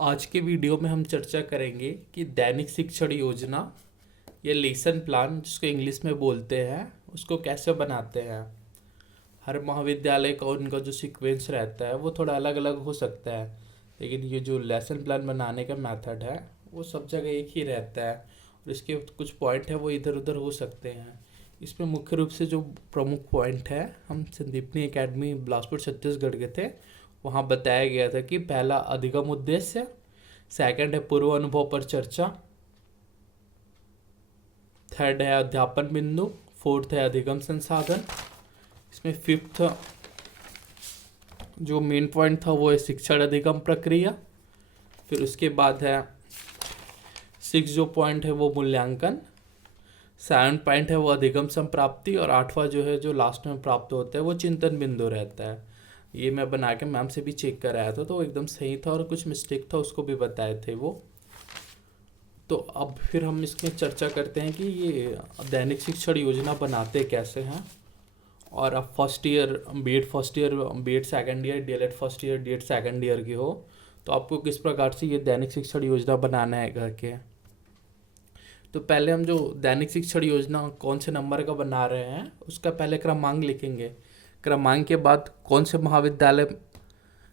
आज के वीडियो में हम चर्चा करेंगे कि दैनिक शिक्षण योजना या लेसन प्लान जिसको इंग्लिश में बोलते हैं उसको कैसे बनाते हैं। हर महाविद्यालय का उनका जो सीक्वेंस रहता है वो थोड़ा अलग अलग हो सकता है, लेकिन ये जो लेसन प्लान बनाने का मेथड है वो सब जगह एक ही रहता है और इसके कुछ पॉइंट है वो इधर उधर हो सकते हैं। इसमें मुख्य रूप से जो प्रमुख पॉइंट है, हम संदीपनी एकेडमी बिलासपुर छत्तीसगढ़ के थे, वहाँ बताया गया था कि पहला अधिगम उद्देश्य, सेकंड है पूर्व अनुभव पर चर्चा, थर्ड है अध्यापन बिंदु, फोर्थ है अधिगम संसाधन। इसमें फिफ्थ जो मेन पॉइंट था वो है शिक्षण अधिगम प्रक्रिया। फिर उसके बाद है सिक्स जो पॉइंट है वो मूल्यांकन, सेवन पॉइंट है वो अधिगम संप्राप्ति और आठवां जो है जो लास्ट में प्राप्त होता है वो चिंतन बिंदु रहता है। ये मैं बना के मैम से भी चेक कराया था तो एकदम सही था और कुछ मिस्टेक था उसको भी बताए थे वो। तो अब फिर हम इसमें चर्चा करते हैं कि ये दैनिक शिक्षण योजना बनाते कैसे हैं। और अब first year BEd second year, DElEd first year, DEd second year की हो तो आपको किस प्रकार से ये दैनिक शिक्षण योजना बनाना है घर के। तो पहले हम जो दैनिक शिक्षण योजना कौन से नंबर का बना रहे हैं उसका पहले क्रमांक लिखेंगे। क्रमांक के बाद कौन से महाविद्यालय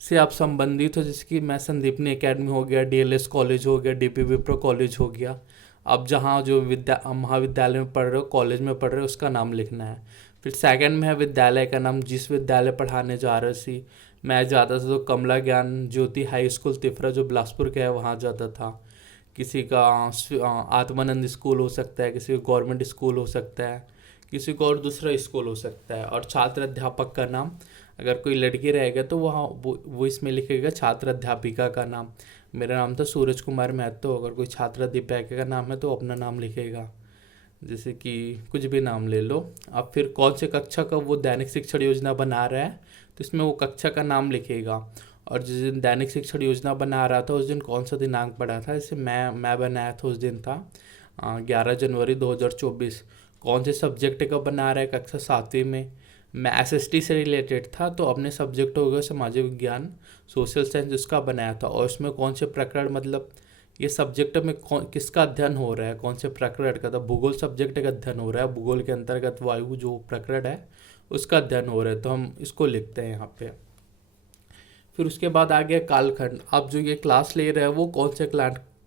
से आप संबंधित हो, जैसे कि मैं संदीपनी एकेडमी हो गया, डीएलएस कॉलेज हो गया, डीपी विप्रो कॉलेज हो गया। आप जहाँ जो महाविद्यालय में पढ़ रहे हो, कॉलेज में पढ़ रहे हो, उसका नाम लिखना है। फिर सेकंड में है विद्यालय का नाम, जिस विद्यालय पढ़ाने जा रहे सी। मैं जाता था तो कमला ज्ञान ज्योति हाई स्कूल तिफरा जो बिलासपुर का है वहाँ जाता था। किसी का आत्मानंद स्कूल हो सकता है, किसी का गवर्नमेंट स्कूल हो सकता है, किसी को और दूसरा स्कूल हो सकता है। और छात्र अध्यापक का नाम, अगर कोई लड़की रहेगा तो वहाँ वो इसमें लिखेगा छात्र अध्यापिका का नाम। मेरा नाम था सूरज कुमार महतो, अगर कोई छात्र अध्यापिका का नाम है तो अपना नाम लिखेगा, जैसे कि कुछ भी नाम ले लो। अब फिर कौन से कक्षा का वो दैनिक शिक्षण योजना बना रहा है तो इसमें वो कक्षा का नाम लिखेगा। और जिस दिन दैनिक शिक्षण योजना बना रहा था उस दिन कौन सा दिनांक पड़ा था, जैसे मैं बनाया था उस दिन था 11 जनवरी 2024। कौन से सब्जेक्ट का बना रहा है, कक्षा सातवीं में। मैं एसएसटी से रिलेटेड था तो अपने सब्जेक्ट हो गया सामाजिक विज्ञान, सोशल साइंस, उसका बनाया था। और उसमें कौन से प्रकरण, मतलब ये सब्जेक्ट में किसका अध्ययन हो रहा है, कौन से प्रकरण का था। भूगोल सब्जेक्ट का अध्ययन हो रहा है, भूगोल के अंतर्गत वायु जो प्रकरण है उसका अध्ययन हो रहा है, तो हम इसको लिखते हैं यहाँ पे। फिर उसके बाद आ गया कालखंड। आप जो ये क्लास ले रहे हैं वो कौन से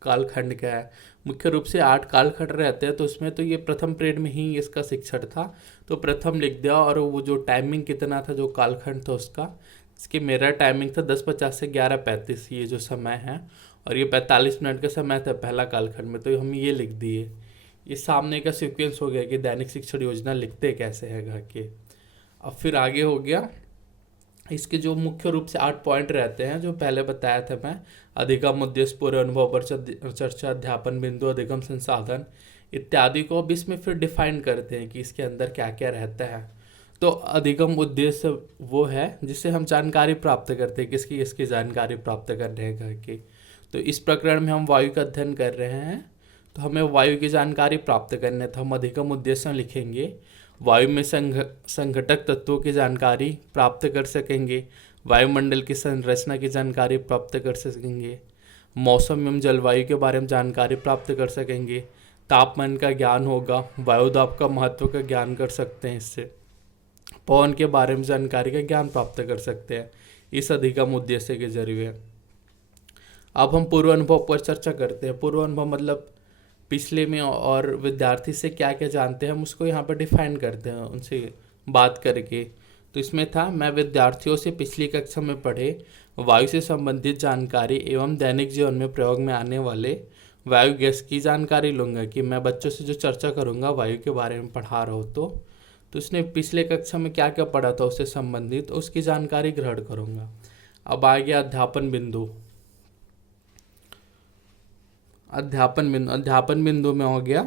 कालखंड का है। मुख्य रूप से 8 कालखंड रहते हैं तो उसमें तो ये प्रथम पीरियड में ही इसका शिक्षण था तो प्रथम लिख दिया। और वो जो टाइमिंग कितना था जो कालखंड था उसका, इसके मेरा टाइमिंग था 10:50 से 11:35 ये जो समय है, और ये 45 मिनट का समय था पहला कालखंड में, तो हम ये लिख दिए। ये सामने का सीक्वेंस हो गया कि दैनिक शिक्षण योजना लिखते कैसे हैं घर के। अब फिर आगे हो गया, इसके जो मुख्य रूप से 8 पॉइंट रहते हैं जो पहले बताया था मैं, अधिगम उद्देश्य, पूर्व अनुभव पर चर्चा, अध्यापन बिंदु, अधिगम संसाधन इत्यादि को अब इसमें फिर डिफाइन करते हैं कि इसके अंदर क्या क्या रहता है। तो अधिगम उद्देश्य वो है जिससे हम जानकारी प्राप्त करते हैं, किसकी किसकी जानकारी प्राप्त कर रहे हैं घर की। तो इस प्रकरण में हम वायु का अध्ययन कर रहे हैं तो हमें वायु की जानकारी प्राप्त करने, तो हम अधिगम उद्देश्य लिखेंगे। वायु में संघटक तत्वों की जानकारी प्राप्त कर सकेंगे, वायुमंडल की संरचना की जानकारी प्राप्त कर सकेंगे, मौसम एवं जलवायु के बारे में जानकारी प्राप्त कर सकेंगे, तापमान का ज्ञान होगा, वायुदाब का महत्व का ज्ञान कर सकते हैं, इससे पवन के बारे में जानकारी का ज्ञान प्राप्त कर सकते हैं इस अधिगम उद्देश्य के जरिए। अब हम पूर्व अनुभव पर चर्चा करते हैं। पूर्व अनुभव मतलब पिछले में और विद्यार्थी से क्या क्या जानते हैं हम उसको यहाँ पर डिफाइन करते हैं उनसे बात करके। तो इसमें था, मैं विद्यार्थियों से पिछली कक्षा में पढ़े वायु से संबंधित जानकारी एवं दैनिक जीवन में प्रयोग में आने वाले वायु गैस की जानकारी लूँगा। कि मैं बच्चों से जो चर्चा करूँगा वायु के बारे में पढ़ा रहा हूँ तो उसने पिछले कक्षा में क्या क्या पढ़ा था उससे संबंधित उसकी जानकारी ग्रहण करूँगा। अब आ गया अध्यापन बिंदु। अध्यापन बिंदु में हो गया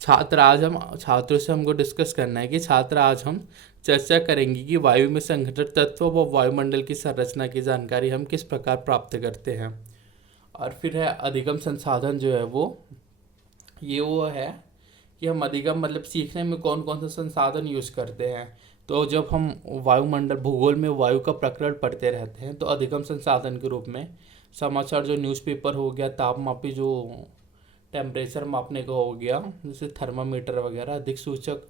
छात्रों से हमको डिस्कस करना है कि छात्र आज हम चर्चा करेंगे कि वायु में संघटक तत्व व वायुमंडल की संरचना की जानकारी हम किस प्रकार प्राप्त करते हैं। और फिर है अधिगम संसाधन, जो है वो है कि हम अधिगम मतलब सीखने में कौन कौन सा संसाधन यूज करते हैं। तो जब हम वायुमंडल भूगोल में वायु का प्रकरण पढ़ते रहते हैं तो अधिगम संसाधन के रूप में समाचार जो न्यूज़पेपर हो गया, तापमापी जो टेम्परेचर मापने का हो गया जैसे थर्मामीटर वगैरह, दिक्सूचक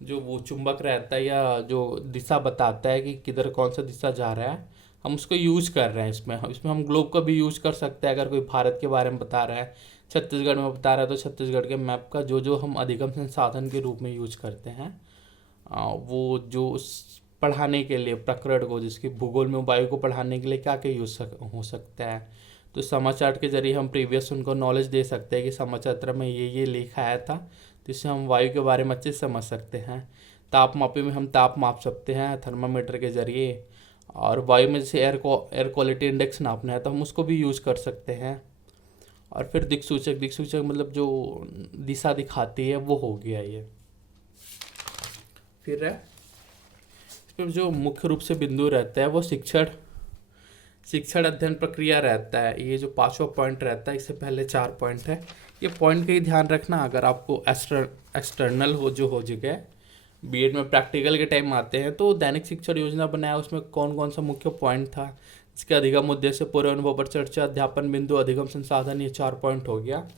जो वो चुंबक रहता है या जो दिशा बताता है कि किधर कौन सा दिशा जा रहा है, हम उसको यूज कर रहे हैं। इसमें हम ग्लोब का भी यूज कर सकते हैं। अगर कोई भारत के बारे में बता रहा है, छत्तीसगढ़ में बता रहा है, तो छत्तीसगढ़ के मैप का जो जो हम अधिगम संसाधन के रूप में यूज करते हैं, वो जो पढ़ाने के लिए प्रकरण को, जिसकी भूगोल में वायु को पढ़ाने के लिए क्या क्या हो सकता है, तो समाचार के जरिए हम प्रीवियस उनको नॉलेज दे सकते हैं कि समाचार पत्र में ये लिखा आया था, तो इससे हम वायु के बारे में अच्छे से समझ सकते हैं। तापमापी में हम ताप माप सकते हैं थर्मामीटर के जरिए, और वायु में जैसे एयर क्वालिटी इंडेक्स नापना है तो हम उसको भी यूज़ कर सकते हैं। और फिर दिक्सूचक मतलब जो दिशा दिखाती है वो हो गया ये। फिर है इसमें जो मुख्य रूप से बिंदु रहता है वो शिक्षण अध्ययन प्रक्रिया रहता है। ये जो 5वां पॉइंट रहता है, इससे पहले 4 पॉइंट है। ये पॉइंट का ही ध्यान रखना, अगर आपको एक्सटर्नल हो जगह बीएड में प्रैक्टिकल के टाइम आते हैं तो दैनिक शिक्षण योजना बनाया, उसमें कौन कौन सा मुख्य पॉइंट था, इसके अधिगम उद्देश्य, पूर्व अनुभव पर चर्चा, अध्यापन बिंदु, अधिगम संसाधन, ये 4 पॉइंट हो गया।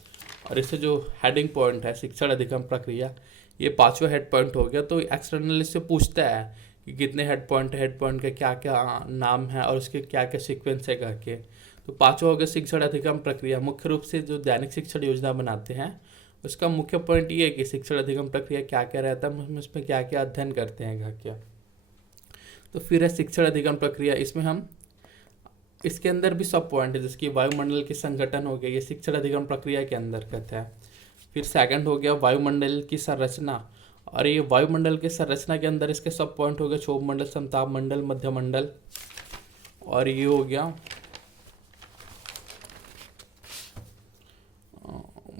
और इससे जो हेडिंग पॉइंट है शिक्षण अधिगम प्रक्रिया, ये 5वां हेड पॉइंट हो गया। तो एक्सटर्नल इससे पूछता है कि कितने हेड पॉइंट के क्या क्या नाम है और उसके क्या क्या सीक्वेंस है करके। तो 5वां हो गया शिक्षण अधिगम प्रक्रिया। मुख्य रूप से जो दैनिक शिक्षण योजना बनाते हैं उसका मुख्य पॉइंट ये है कि शिक्षण अधिगम प्रक्रिया क्या क्या रहता है, हम इसमें क्या क्या अध्ययन करते हैं क्या। तो फिर है शिक्षण अधिगम प्रक्रिया, इसमें हम इसके अंदर भी सब पॉइंट है, जिसकी वायुमंडल के संगठन हो गया, ये शिक्षण अधिगम प्रक्रिया के अंतर्गत है। फिर सेकंड हो गया वायुमंडल की संरचना, और ये वायुमंडल की संरचना के अंदर इसके सब पॉइंट हो गए, क्षोभ मंडल, समताप मंडल, मध्य मंडल। और ये हो गया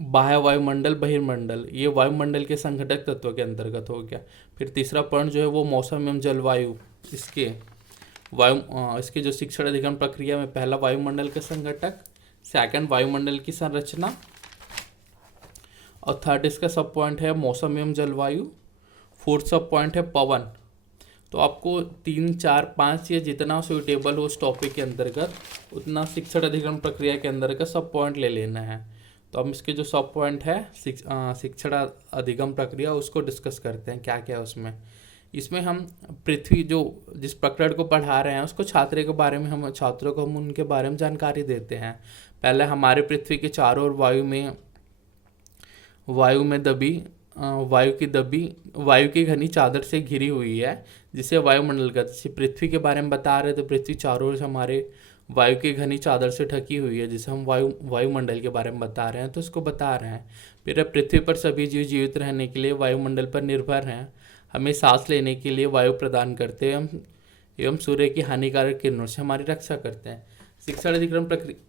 बाह्य वायुमंडल, बहिर्मंडल, ये वायुमंडल के संघटक तत्व के अंतर्गत हो गया। फिर तीसरा पॉइंट जो है वो मौसम एवं जलवायु, इसके जो शिक्षण अधिगम प्रक्रिया में पहला वायुमंडल के संघटक, सेकंड वायुमंडल की संरचना, और थर्ड इसका सब पॉइंट है मौसम एवं जलवायु, फोर्थ सब पॉइंट है पवन। तो आपको 3, 4, 5 ये जितना सुइटेबल हो उस टॉपिक के अंतर्गत उतना शिक्षण अधिगम प्रक्रिया के अंतर्गत सब पॉइंट ले लेना है। तो हम इसके जो सब पॉइंट है शिक्षण अधिगम प्रक्रिया उसको डिस्कस करते हैं क्या क्या है उसमें। इसमें हम पृथ्वी जो जिस प्रकरण को पढ़ा रहे हैं उसको छात्रों को हम उनके बारे में जानकारी देते हैं। पहले हमारे पृथ्वी के चारों ओर वायु की घनी चादर से घिरी हुई है, जिसे वायुमंडल का, जैसे पृथ्वी के बारे में बता रहे तो पृथ्वी चारों ओर से हमारे वायु की घनी चादर से ढकी हुई है, जिसे हम वायुमंडल के बारे में बता रहे हैं, तो उसको बता रहे हैं। फिर पृथ्वी पर सभी जीव जीवित रहने के लिए वायुमंडल पर निर्भर हैं, हमें सांस लेने के लिए वायु प्रदान करते हैं एवं सूर्य की हानिकारक किरणों से हमारी रक्षा करते हैं। शिक्षण अधिगम प्रक्रिया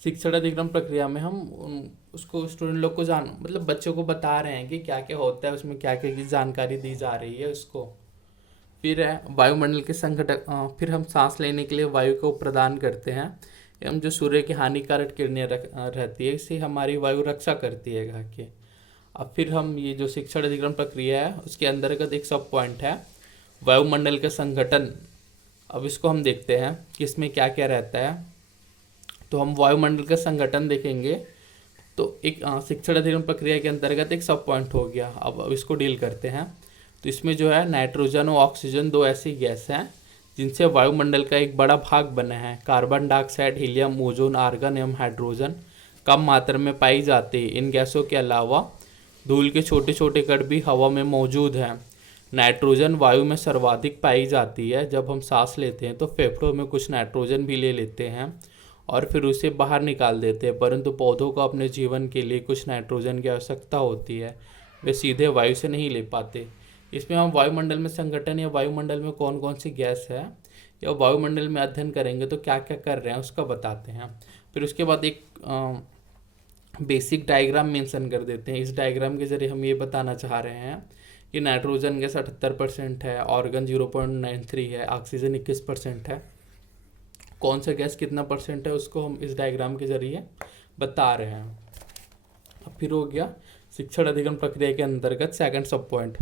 शिक्षण अधिगम प्रक्रिया में हम उसको स्टूडेंट लोग को मतलब बच्चों को बता रहे हैं कि क्या क्या होता है, उसमें क्या क्या की जानकारी दी जा रही है उसको। फिर है वायुमंडल के संघटक, फिर हम सांस लेने के लिए वायु को प्रदान करते हैं एवं जो सूर्य की हानिकारक किरणें रहती है इससे हमारी वायु रक्षा करती है घर के। अब फिर हम ये जो शिक्षण अधिगम प्रक्रिया है उसके अंतर्गत एक सब पॉइंट है वायुमंडल के संगठन। अब इसको हम देखते हैं कि इसमें क्या क्या रहता है। तो हम वायुमंडल का संगठन देखेंगे तो एक शिक्षण अधिगम प्रक्रिया के अंतर्गत एक सब पॉइंट हो गया। अब इसको डील करते हैं। तो इसमें जो है नाइट्रोजन और ऑक्सीजन 2 ऐसी गैस हैं जिनसे वायुमंडल का एक बड़ा भाग बना है। Carbon dioxide, helium, ozone, argon एवं हाइड्रोजन कम मात्रा में पाई जाती है। इन गैसों के अलावा धूल के छोटे छोटे कण भी हवा में मौजूद हैं। नाइट्रोजन वायु में सर्वाधिक पाई जाती है। जब हम सांस लेते हैं तो फेफड़ों में कुछ नाइट्रोजन भी ले लेते हैं और फिर उसे बाहर निकाल देते हैं, परंतु पौधों को अपने जीवन के लिए कुछ नाइट्रोजन की आवश्यकता होती है, वे सीधे वायु से नहीं ले पाते। इसमें हम वायुमंडल में संगठन या वायुमंडल में कौन कौन सी गैस है या वायुमंडल में अध्ययन करेंगे तो क्या क्या कर रहे हैं उसका बताते हैं। फिर उसके बाद एक बेसिक डायग्राम मेंशन कर देते हैं। इस डायग्राम के जरिए हम ये बताना चाह रहे हैं कि नाइट्रोजन गैस 78% है, ऑर्गन 0.93 है, ऑक्सीजन 21% है। कौन सा गैस कितना परसेंट है उसको हम इस डायग्राम के जरिए बता रहे हैं। फिर हो गया शिक्षण अधिगम प्रक्रिया के अंतर्गत सेकंड सब पॉइंट,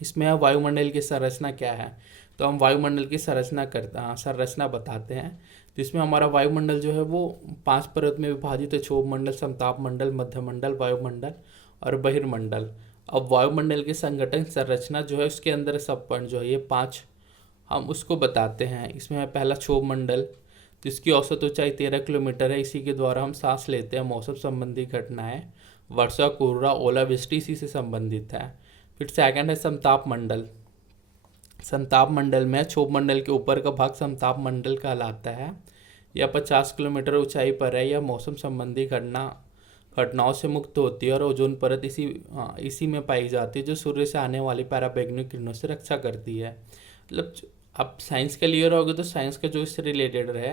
इसमें वायुमंडल की संरचना क्या है। तो हम वायुमंडल की संरचना बताते हैं। तो इसमें हमारा वायुमंडल जो है वो 5 परत में विभाजित है, क्षोभ मंडल, समताप मंडल, मध्यमंडल, वायुमंडल और बहिर्मंडल। अब वायुमंडल की संगठन संरचना जो है उसके अंदर सब पॉइंट जो है ये 5 हम उसको बताते हैं। इसमें है पहला क्षोभ मंडल, जिसकी औसत ऊंचाई 13 किलोमीटर है। इसी के द्वारा हम सांस लेते हैं। मौसम संबंधी घटनाएं, वर्षा, कोहरा, ओलावृष्टि इसी से संबंधित है। फिर सेकंड है समताप मंडल। समताप मंडल में क्षोभ मंडल के ऊपर का भाग समताप मंडल कहलाता है। यह 50 किलोमीटर ऊंचाई पर है। यह मौसम संबंधी घटनाओं से मुक्त होती है और ओजोन परत इसी में पाई जाती है, जो सूर्य से आने वाली पराबैंगनी किरणों से रक्षा करती है। मतलब आप साइंस का लिए रहोगे तो साइंस का जो इससे रिलेटेड रहे,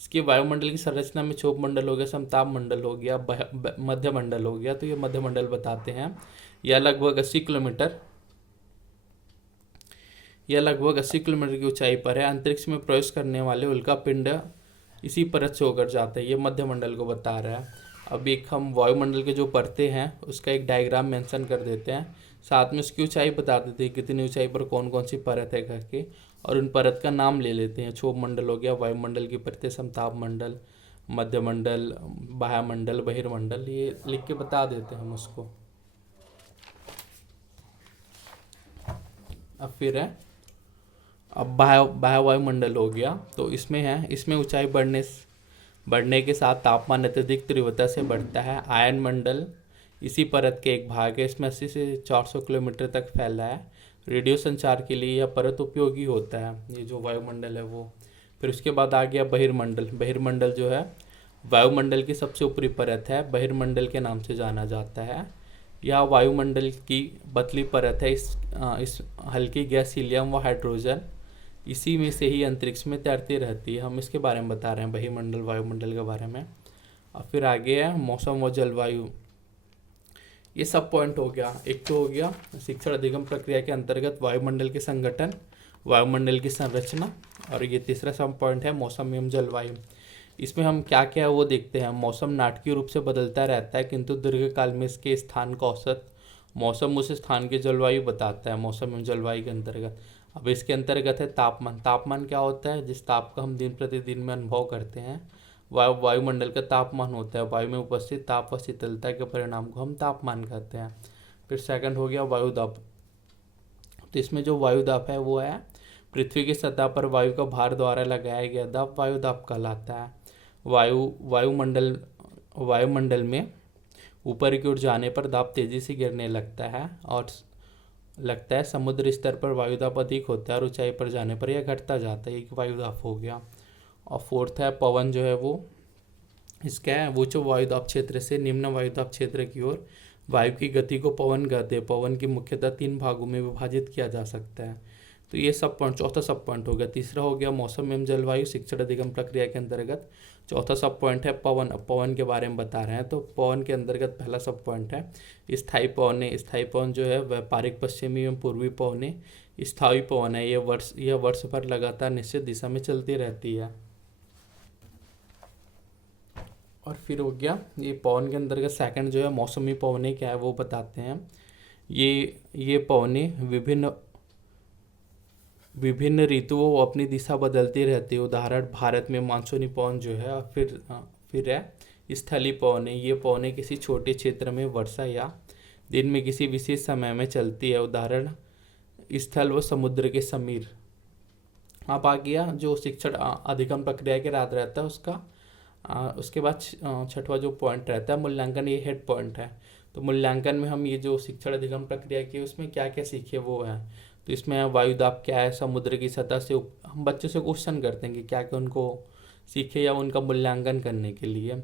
इसकी वायुमंडल की संरचना में क्षोभ मंडल हो गया, समताप मंडल हो गया, मध्यमंडल हो गया। तो ये मध्यमंडल बताते हैं। यह लगभग 80 किलोमीटर की ऊंचाई पर है। अंतरिक्ष में प्रवेश करने वाले उल्का पिंड इसी परत से होकर जाते हैं। ये मध्यमंडल को बता रहा है। अब एक हम वायुमंडल के जो परतें हैं उसका एक डायग्राम मेंशन कर देते हैं, साथ में उसकी ऊंचाई बता देते हैं कितनी ऊंचाई पर कौन कौन सी परत है करके, और उन परत का नाम ले लेते हैं। क्षोभ मंडल हो गया, वायुमंडल की परतें, समताप मंडल, मध्यमंडल, बाह्यमंडल, बहिर्मंडल, ये लिख के बता देते हैं हम उसको। अब फिर है अब बाह्य वायुमंडल हो गया। तो इसमें ऊंचाई बढ़ने के साथ तापमान अत्यधिक तीव्रता से बढ़ता है। आयन मंडल इसी परत के एक भाग है। इसमें 80 से 400 किलोमीटर तक फैला है। रेडियो संचार के लिए यह परत उपयोगी होता है, ये जो वायुमंडल है वो। फिर उसके बाद आ गया बहिर्मंडल। बहिर्मंडल जो है वायुमंडल की सबसे ऊपरी परत है, बहिर्मंडल के नाम से जाना जाता है। यह वायुमंडल की बतली परत है। इस हल्की गैस हीलियम व हाइड्रोजन इसी में से ही अंतरिक्ष में तैरती रहती है। हम इसके बारे में बता रहे हैं, बहिर्मंडल वायुमंडल के बारे में। और फिर आगे है मौसम व जलवायु। ये सब पॉइंट हो गया। एक तो हो गया शिक्षण अधिगम प्रक्रिया के अंतर्गत वायुमंडल के संगठन, वायुमंडल की संरचना, और ये तीसरा सब पॉइंट है मौसम एवं जलवायु। इसमें हम क्या क्या है वो देखते हैं। मौसम नाटकीय रूप से बदलता रहता है, किंतु दीर्घकाल में इसके स्थान का औसत मौसम उस स्थान की जलवायु बताता है। मौसम एवं जलवायु के अंतर्गत अब इसके अंतर्गत है तापमान। तापमान क्या होता है? जिस ताप का हम दिन प्रतिदिन में अनुभव करते हैं वायुमंडल का तापमान होता है। वायु में उपस्थित ताप व शीतलता के परिणाम को हम तापमान कहते हैं। फिर सेकंड हो गया वायुदाब। तो इसमें जो वायुदाब है वो है पृथ्वी की सतह पर वायु का भार द्वारा लगाया गया दाब वायुदाब कहलाता है। वायुमंडल में ऊपर की ओर जाने पर दाब तेजी से गिरने लगता है। समुद्र स्तर पर वायुदाब अधिक होता है और ऊंचाई पर जाने पर यह घटता जाता है। एक वायुदाब हो गया। और फोर्थ है पवन। जो है वो इसका है वो जो वायुदाब क्षेत्र से निम्न वायुदाब क्षेत्र की ओर वायु की गति को पवन कहते हैं। पवन की मुख्यतः 3 भागों में विभाजित किया जा सकता है। तो ये सब पॉइंट, चौथा सब पॉइंट हो गया। तीसरा हो गया मौसम एवं जलवायु शिक्षण अधिगम प्रक्रिया के अंतर्गत। चौथा सब पॉइंट है पवन। अब पवन के बारे में बता रहे हैं। तो पवन के अंतर्गत पहला सब पॉइंट है स्थायी पवनें। स्थायी पवन जो है व्यापारिक पश्चिमी एवं पूर्वी पवनें स्थायी पवन है। यह वर्ष भर लगातार निश्चित दिशा में चलती रहती है। और फिर हो गया ये पवन के अंतर्गत सेकंड जो है मौसमी पवनें क्या है वो बताते हैं। ये पवनें विभिन्न ऋतुओं अपनी दिशा बदलती रहती है। उदाहरण भारत में मानसूनी पवन जो है। फिर है स्थलीय पवनें। ये पवनें किसी छोटे क्षेत्र में वर्षा या दिन में किसी विशेष समय में चलती है। उदाहरण स्थल व समुद्र के समीर। अब आ गया जो शिक्षण अधिगम प्रक्रिया के रात रहता है उसके बाद छठवां जो पॉइंट रहता है मूल्यांकन। ये हेड पॉइंट है। तो मूल्यांकन में हम ये जो शिक्षण अधिगम प्रक्रिया की उसमें क्या क्या सीखे वो है। तो इसमें वायुदाब क्या है, समुद्र की सतह से हम बच्चों से क्वेश्चन करते हैं कि क्या क्या उनको सीखे या उनका मूल्यांकन करने के लिए।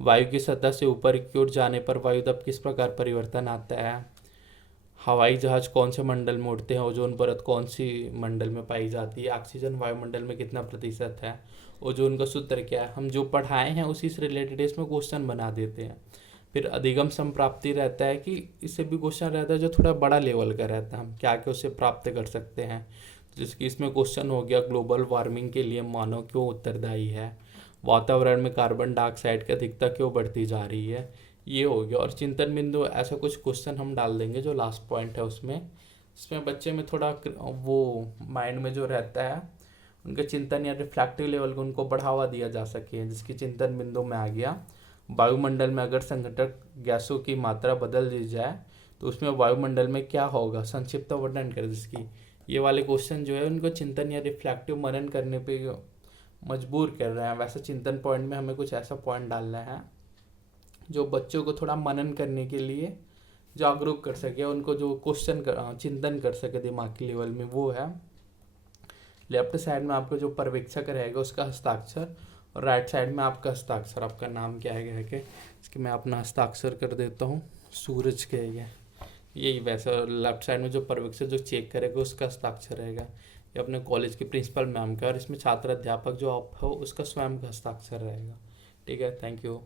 वायु की सतह से ऊपर की ओर जाने पर वायुदाब किस प्रकार परिवर्तन आता है। हवाई जहाज कौन से मंडल में उड़ते हैं। ओजोन परत कौन सी मंडल में पाई जाती है। ऑक्सीजन वायुमंडल में कितना प्रतिशत है। ओजोन का सूत्र क्या है। हम जो पढ़ाए हैं उसी से रिलेटेड इसमें क्वेश्चन बना देते हैं। फिर अधिगम संप्राप्ति रहता है कि इससे भी क्वेश्चन रहता है जो थोड़ा बड़ा लेवल का रहता है। हम क्या क्या उससे प्राप्त कर सकते हैं। जिसकी इसमें क्वेश्चन हो गया ग्लोबल वार्मिंग के लिए मानव क्यों उत्तरदायी है। वातावरण में कार्बन डाइऑक्साइड की अधिकता क्यों बढ़ती जा रही है। ये हो गया। और चिंतन बिंदु ऐसा कुछ क्वेश्चन हम डाल देंगे जो लास्ट पॉइंट है उसमें, इसमें बच्चे में थोड़ा वो माइंड में जो रहता है उनके चिंतन या रिफ्लेक्टिव लेवल को उनको बढ़ावा दिया जा सके, जिसकी चिंतन बिंदु में आ गया वायुमंडल में अगर संघटक गैसों की मात्रा बदल दी जाए तो उसमें वायुमंडल में क्या होगा, संक्षिप्त वर्णन कर जिसकी। ये वाले क्वेश्चन जो है उनको चिंतन या रिफ्लेक्टिव मनन करने पे मजबूर कर रहे हैं। वैसे चिंतन पॉइंट में हमें कुछ ऐसा पॉइंट डालना है जो बच्चों को थोड़ा मनन करने के लिए जागरूक कर सके, उनको जो क्वेश्चन चिंतन कर सके दिमाग के लेवल में। वो है लेफ्ट साइड में आपका जो पर्यवेक्षक रहेगा उसका हस्ताक्षर, और राइट साइड में आपका हस्ताक्षर, आपका नाम क्या है कि इसके मैं अपना हस्ताक्षर कर देता हूँ, सूरज के है यही। वैसा लेफ्ट साइड में जो पर्यवेक्षक जो चेक करेगा उसका हस्ताक्षर रहेगा, ये अपने कॉलेज के प्रिंसिपल मैम का, और इसमें छात्र अध्यापक जो आप हो उसका स्वयं का हस्ताक्षर रहेगा। ठीक है, थैंक यू।